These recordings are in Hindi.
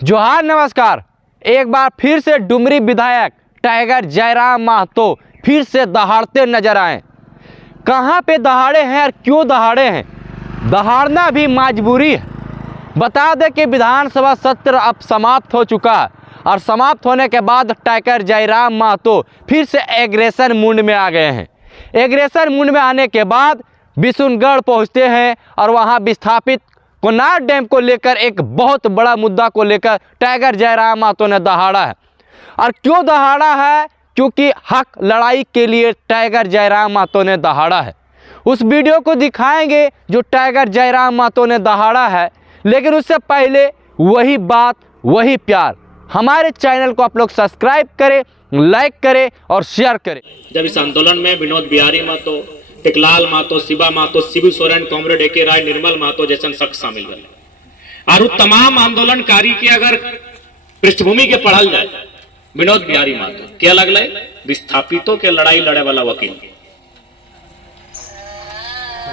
जोहार नमस्कार। एक बार फिर से डुमरी विधायक टाइगर जयराम महतो फिर से दहाड़ते नजर आए। कहां पे दहाड़े हैं और क्यों दहाड़े हैं, दहाड़ना भी मजबूरी है। बता दें कि विधानसभा सत्र अब समाप्त हो चुका है और समाप्त होने के बाद टाइगर जयराम महतो फिर से एग्रेशन मूड में आ गए हैं। एग्रेशन मूड में आने के बाद बिशुनगढ़ पहुंचते हैं और वहां विस्थापित कोनार डैम को लेकर एक बहुत बड़ा मुद्दा को लेकर टाइगर जयराम महतो ने दहाड़ा है। और क्यों दहाड़ा है? क्योंकि हक लड़ाई के लिए टाइगर जयराम महतो ने दहाड़ा है। उस वीडियो को दिखाएंगे जो टाइगर जयराम महतो ने दहाड़ा है, लेकिन उससे पहले वही बात वही प्यार। हमारे चैनल को आप लोग सब्सक्राइब करें, लाइक करें और शेयर करें। जब इस आंदोलन में विनोद बिहारी महतो, टिकलाल महतो, शिवा महतो, शिबू सोरेन, कॉमरेड ए.के. राय, निर्मल महतो जैसे शख्स शामिल हुए और तमाम आंदोलनकारी की अगर पृष्ठभूमि के पढ़ल जाए, विनोद बिहारी महतो क्या लगल? विस्थापितों के लड़ाई लड़े वाला वकील।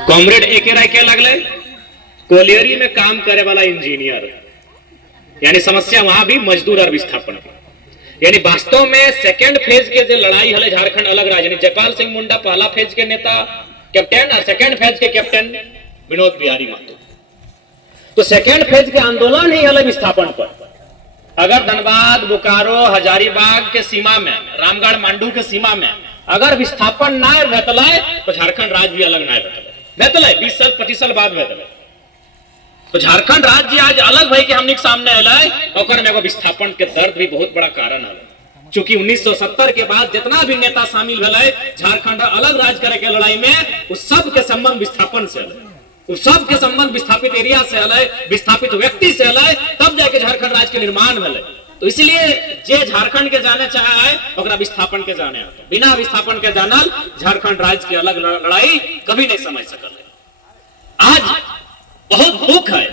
Comrade A K. राय क्या लगल? कोलियरी में काम करे वाला इंजीनियर। यानी समस्या वहां भी मजदूर और विस्थापन की। यानी वास्तव में सेकेंड फेज के जो लड़ाई हले झारखंड अलग राज्य, जयपाल सिंह मुंडा पहला फेज के नेता कैप्टन और सेकेंड फेज के कैप्टन विनोद बिहारी महतो। तो सेकेंड फेज के आंदोलन ही हले विस्थापन पर। अगर धनबाद, बोकारो, हजारीबाग के सीमा में, रामगढ़, मांडू के सीमा में अगर विस्थापन ना भेटले तो झारखंड राज्य भी अलग ना भेटले 20 साल 25 साल बाद भेटले। तो झारखंड राज्य आज अलग भाई के हमने सामने एल विस्थापन के दर्द भी बहुत बड़ा कारण है। चूंकि 1970 के बाद जितना भी नेता शामिल है झारखंड अलग राज्य करे के लड़ाई में, उस सब के संबंध विस्थापन से है, उस सब के संबंध विस्थापित एरिया से है, विस्थापित व्यक्ति से है, तब जाके झारखंड राज्य के निर्माण है। तो इसलिए जे झारखंड के जाने चाहे ओकरा विस्थापन के जाने आता, बिना विस्थापन के जानल झारखंड राज्य की अलग लड़ाई कभी नहीं समझ सकल। आज बहुत दुख है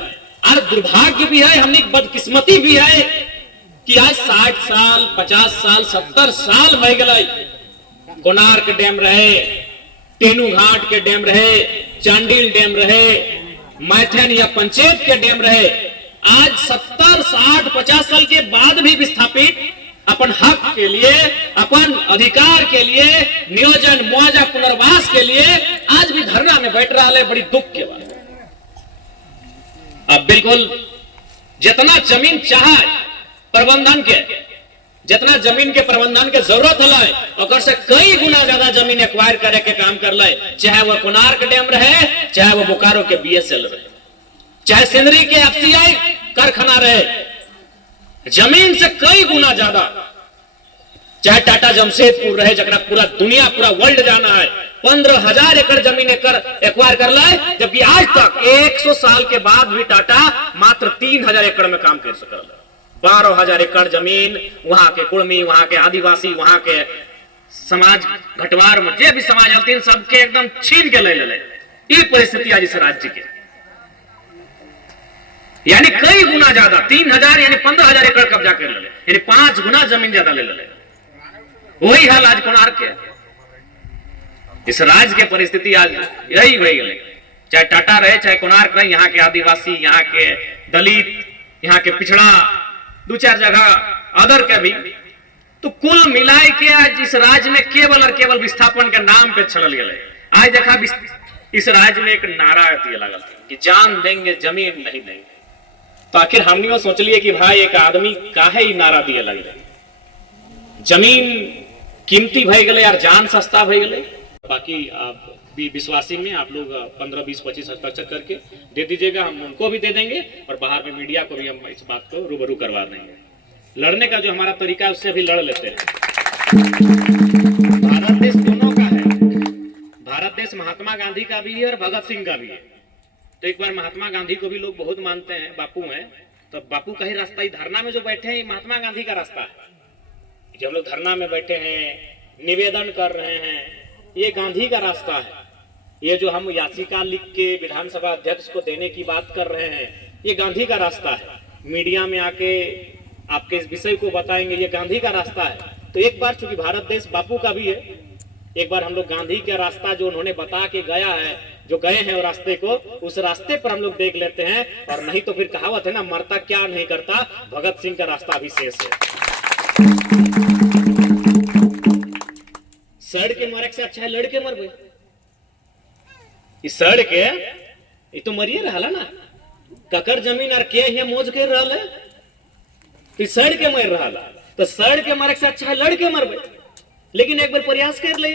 और दुर्भाग्य भी है, हमने बदकिस्मती भी है कि आज 60 साल 50 साल 70 साल हो गए कोणार्क डैम रहे, तेनू घाट के डैम रहे, चांडिल डैम रहे, मैथन या पंचायत के डैम रहे। आज 70 60 50 साल के बाद भी विस्थापित अपन हक के लिए, अपन अधिकार के लिए, नियोजन मुआवजा पुनर्वास के लिए आज भी धरना में बैठ रहा है। बड़ी दुख के बात। अब बिल्कुल जितना जमीन चाहे प्रबंधन के, जितना जमीन के प्रबंधन के जरूरत है से कई गुना ज्यादा जमीन एक्वायर करे के काम कर ले, चाहे वह कोणार्क डैम रहे, चाहे वह बोकारो के बीएसएल रहे, चाहे सिंदरी के एफसीआई कारखाना रहे। जमीन से कई गुना ज्यादा, चाहे टाटा जमशेदपुर रहे जरा पूरा दुनिया पूरा वर्ल्ड जाना है, 15,000 एकड़ जमीन एक्वायर कर लाए, जबकि आज तक 100 साल के बाद भी टाटा मात्र 3,000 एकड़ में काम कर सकल। 12,000 एकड़ जमीन वहां के कुर्मी, वहां के आदिवासी, वहां के समाज घटवार में जे भी समाज हल्तीन सबके एकदम छीन के ले ले। ये परिस्थिति आज इस राज्य के, यानी कई गुना ज्यादा 3,000 यानी 15,000 एकड़ कब्जा कर ले, यानी 5 गुना जमीन ज्यादा ले ले। वही हाल आज कोणार्क के, इस राज्य के परिस्थिति आज यही हो गई। चाहे टाटा रहे, चाहे कोणार्क रहे, यहाँ के आदिवासी, यहाँ के दलित, यहाँ के पिछड़ा 2-4 जगह अदर के भी, तो कुल मिलाए के आज इस राज्य में केवल और केवल विस्थापन के नाम पे चल गए। आज देखा इस राज्य में एक नारा लगल कि जान देंगे जमीन नहीं देंगे। तो आखिर हमने सोच लिए कि भाई एक आदमी काहे ही नारा दिए लगे, जमीन कीमती भय गए और जान सस्ता भय गए। बाकी आप भी विश्वासी में आप लोग 15 20 25 हस्ताक्षर करके दे दीजिएगा, हम उनको भी दे देंगे और बाहर में मीडिया को भी हम इस बात को रूबरू करवा देंगे। लड़ने का जो हमारा तरीका है उससे भी लड़ लेते हैं। भारत देश दोनों का है, भारत देश महात्मा गांधी का भी है और भगत सिंह का भी है। तो एक बार महात्मा गांधी को भी लोग बहुत मानते हैं, बापू हैं, तो बापू का ही रास्ता, धरना में जो बैठे हैं महात्मा गांधी का रास्ता है। जब लोग धरना में बैठे हैं, निवेदन कर रहे हैं, ये गांधी का रास्ता है। ये जो हम याचिका लिख के विधानसभा अध्यक्ष को देने की बात कर रहे हैं, ये गांधी का रास्ता है। मीडिया में आके आपके इस विषय को बताएंगे, ये गांधी का रास्ता है। तो एक बार चूंकि भारत देश बापू का भी है, एक बार हम लोग गांधी का रास्ता जो उन्होंने बता के गया है जो गए हैं वो रास्ते को, उस रास्ते पर हम लोग देख लेते हैं। और नहीं तो फिर कहावत है ना, मरता क्या नहीं करता, भगत सिंह का रास्ता अभी शेष है। सड़ के मरे से अच्छा है लड़ के मर गए। सड़ के ये तो मरिए रहा ना, ककर जमीन और के है मोज के रहा है, तो सड़ के मर रहा, तो सड़ के मरे से अच्छा है लड़ के मर गए। लेकिन एक बार प्रयास कर ले,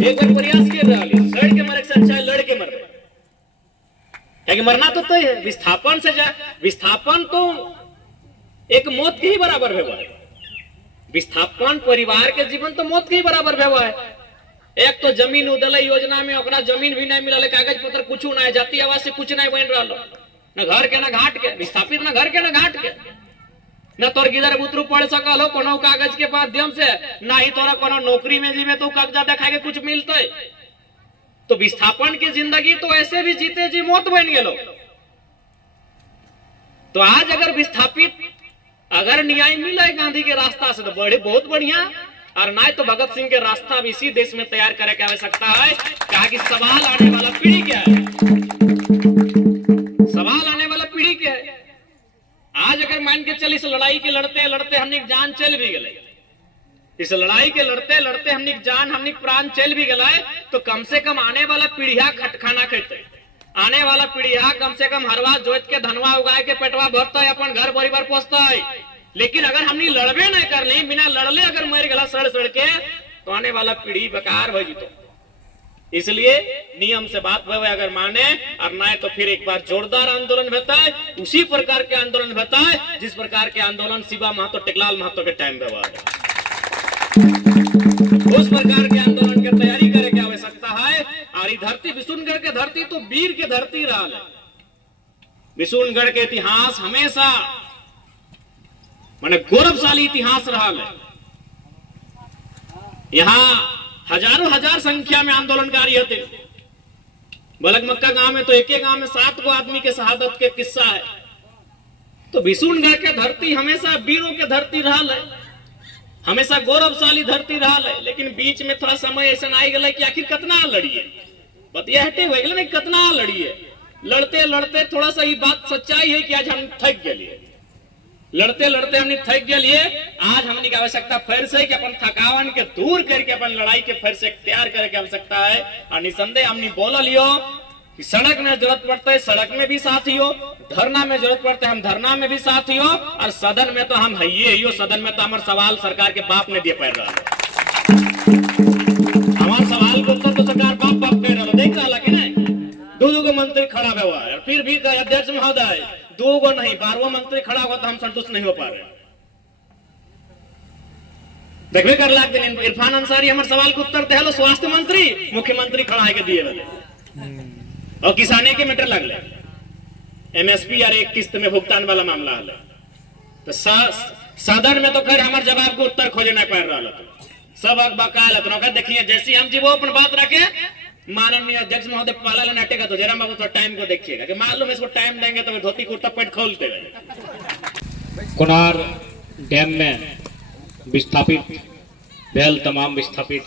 एक बार प्रयास कर रहा है, सड़ के मरे से अच्छा है लड़ के मर गए। क्या मरना तो तय है, विस्थापन से जा, विस्थापन तो एक मौत के ही बराबर है। विस्थापन परिवार के जीवन तो मौत के ही बराबर है। एक तो जमीन उदल योजना में ओकरा जमीन भी नहीं मिला, कागज पत्र कुछ ना है, जाति आवास से कुछ नहीं बन रहा, न घर के न घाट के, विस्थापित न घर के न घाट के, न तोर गिदर बुतरू पढ़ सकल हो कोनो कागज के माध्यम से, ना ही तोरा कोनो नौकरी में जीवे तो कागजा दिखा के कुछ मिलते। तो विस्थापन की जिंदगी तो ऐसे भी जीते जी मौत बन गए। तो आज अगर विस्थापित अगर न्याय मिले गांधी के रास्ता से तो बड़े बहुत बढ़िया, और ना तो भगत सिंह के रास्ता भी इसी देश में तैयार करे की आवश्यकता है। कहा कि सवाल आने वाला पीढ़ी क्या है, सवाल आने वाला पीढ़ी क्या है। आज अगर मान के चल इस लड़ाई के लड़ते लड़ते हमने जान चल भी गए, इस लड़ाई के लड़ते लड़ते हमने जान हमने प्राण चल भी गए, तो कम से कम आने वाला पीढ़िया खटखाना खेते, आने वाला पीढ़िया कम से कम हरवा जोत के धनवा उगाए के पेटवा भरता है, अपन घर परिवार पोसता है। लेकिन अगर हमने लड़बे नहीं कर ली, बिना लड़ले अगर मर गला सड़ सड़ के, तो आने वाला पीढ़ी बेकार हो जीतो। इसलिए नियम से बात हुए अगर माने, और ना तो फिर एक बार जोरदार आंदोलन होता है, उसी प्रकार के आंदोलन होता है जिस प्रकार के आंदोलन शिवा महतो टेकलाल महतो के टाइम पे हुआ है। उस प्रकार के आंदोलन की तैयारी करे की आवश्यकता है। और ये धरती विशुनगढ़ के धरती तो वीर के धरती रहा है। विशुनगढ़ के इतिहास हमेशा माने गौरवशाली इतिहास रहा है। यहाँ हजारों हजार संख्या में आंदोलनकारी होते। बलगमक्का गांव में तो एक गांव में 7 गो आदमी के शहादत के किस्सा है। तो विशुनगढ़ के धरती हमेशा वीरों के धरती रहा है, हमेशा गौरवशाली धरती रहा है। लेकिन बीच में थोड़ा समय ऐसा आई गया कि आखिर कितना लड़िए, बतिया हटे हो गए कितना लड़िए। लड़ते लड़ते थोड़ा सा ही बात सच्चाई है कि आज हम थक गए, लड़ते लड़ते हमने थक गए। आज हमने की आवश्यकता फिर से कि अपन थकावन के दूर करके अपन लड़ाई के फिर से तैयार करे की आवश्यकता है। और निसंदेह हमने बोला लियो कि सड़क में जरूरत पड़ता है सड़क में भी साथी हो, धरना में जरूरत पड़ता है हम धरना में भी साथी हो, और सदन में तो हम है, सदन में तो हमारे सवाल सरकार के बाप ने दिए पड़ रहा है। हमारे सवाल को उत्तर तो सरकार बाप बाप कह रहा है, देख रहा कि नहीं। 2 मंत्री खड़ा हुआ है, फिर भी अध्यक्ष महोदय 2 नहीं 12वां मंत्री खड़ा हुआ तो हम संतुष्ट नहीं हो पा रहे। देखिए कर लाख दिन इरफान अंसारी हमारे सवाल को उत्तर दे, स्वास्थ्य मंत्री मुख्यमंत्री खड़ा है दिए वाले, और किसाने के मीटर लगले एमएसपी यार एक किस्त में भुगतान वाला मामला है। तो सदन में तो खैर हमारे जवाब को उत्तर खोजे नहीं पा रहा, सब बकाल तो देखिए जैसे हम जी वो अपन बात रखे। माननीय अध्यक्ष महोदय पाला लेना हटेगा तो जरा बाबू थोड़ा टाइम को देखिएगा कि मालूम इसको टाइम देंगे तो धोती कुर्ता पैंट खोलते गए। कोनार डैम में विस्थापित भेल तमाम विस्थापित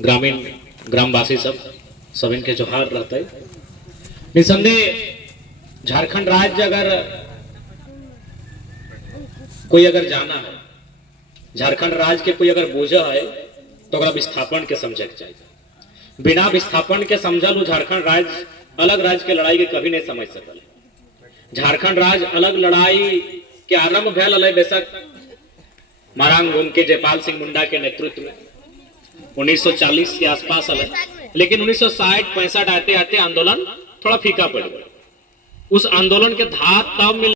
ग्रामीण ग्रामवासी सब इनके जोहार रहता है। निसंदेह झारखंड राज्य अगर कोई अगर जाना है, झारखंड राज्य के कोई अगर बोझा है तो अगर विस्थापन के समझे चाहिए। बिना विस्थापन के समझल झारखंड राज्य अलग राज्य के लड़ाई के कभी नहीं समझ सकल। झारखंड राज्य अलग लड़ाई के आरंभ भेल बेशक मारांग घूम के जयपाल सिंह मुंडा के नेतृत्व में 1940 के आसपास अलग, लेकिन 1960-65 आते आते आंदोलन थोड़ा फीका पड़ गया। उस आंदोलन के धार तब मिल